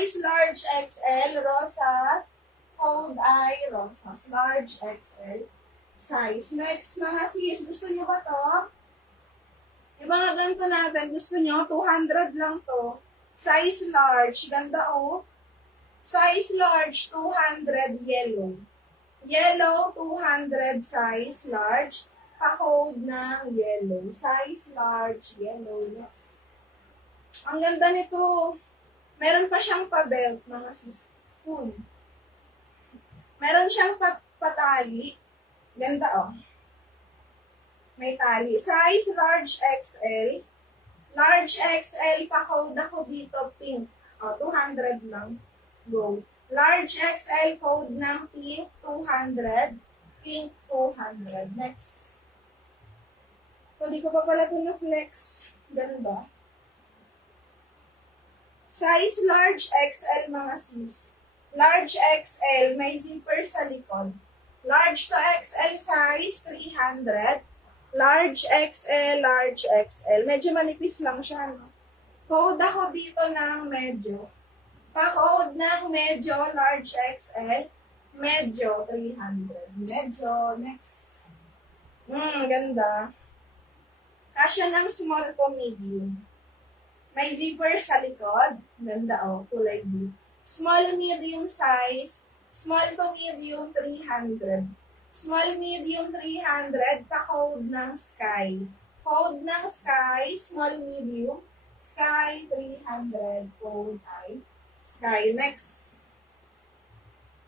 Size large XL, Rosas. Code ay Rosas. Large XL. Size. Next, mga sis, gusto nyo ba to? Yung mga ganito natin, gusto nyo? 200 lang to. Size large. Ganda oh. Size large, 200 yellow. Yellow, 200 size large. Pa-code ng yellow. Size large, yellow. Yes. Ang ganda nito. Meron pa siyang pa-belt, mga sis. Meron siyang patali. Ganda oh. May tali. Size large XL. Large XL, pa-code ako dito, pink. O, 200 lang. Go. Large XL, code ng pink, 200. Pink, 200. Next. So, di ko pa pala ito na-flex. Ganun ba? Size large XL, mga sis. Large XL, may zipper sa likod. Large to XL size, 300. Large XL, large XL. Medyo manipis lang siya, no? Code ako dito ng medyo. Pa-code ng medyo, large XL. Medyo, 300. Medyo, next. Ganda. Kasya ng small to medium. May zipper sa likod. Ganda, oh. Kulay blue. Small, medium size. Small to medium, 300. Small, medium, 300. Pa-code ng sky. Code ng sky, small, medium. Sky, 300. Code ay sky. Next.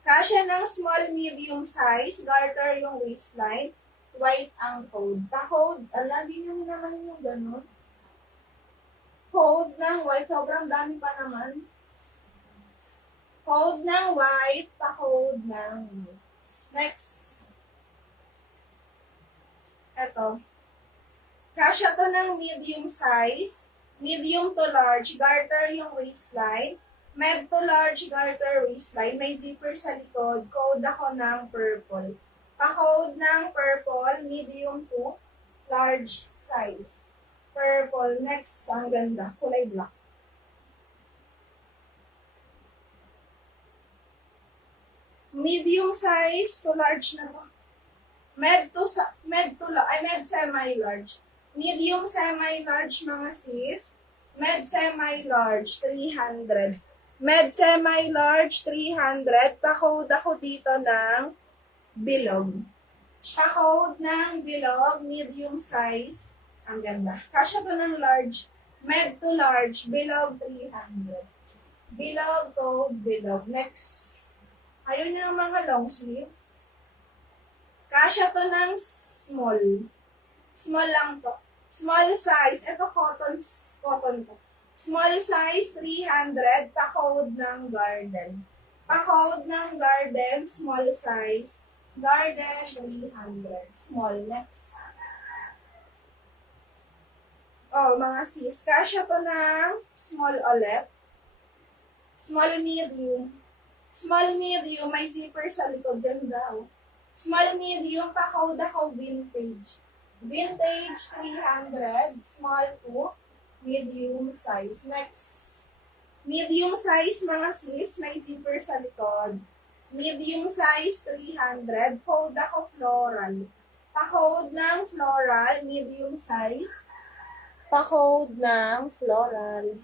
Kasya ng small, medium size. Garter yung waistline. White ang code. Pa-code, hindi nyo naman yung ganun. Code ng white. Sobrang dami pa naman. Code ng white. Pa-code ng white. Next. Ito. Kasya to ng medium size. Medium to large. Garter yung waistline. Med to large garter waistline. May zipper sa likod. Code ako ng purple. Pa-code ng purple. Medium to large size. Purple. Next. Ang ganda. Kulay black. Medium size to large na ba? Med semi-large. Medium semi-large, mga sis. Med semi-large, 300. Med semi-large, 300. Pa-code ako dito ng bilog. Pa-code ng bilog, medium size. Ang ganda. Kasya to ng large. Med to large, bilog, 300. Bilog, code, bilog. Next. Ayun yung mga long sleeve. Kasya to ng small. Small lang to. Small size. Ito cotton to. Small size, 300. Pa-code ng garden. Pa-code ng garden, small size. Garden, 300. Small. Next. Oh, mga sis. Kasya to ng small ulit. Small medium. Small medium, may zipper sa likod. Ganda, oh. Small medium, pa-code ako vintage. Vintage, 300. Small to medium size. Next. Medium size, mga sis, may zipper sa likod. Medium size, 300. Code ako floral. Pa-code ng floral, medium size. Pa-code ng floral.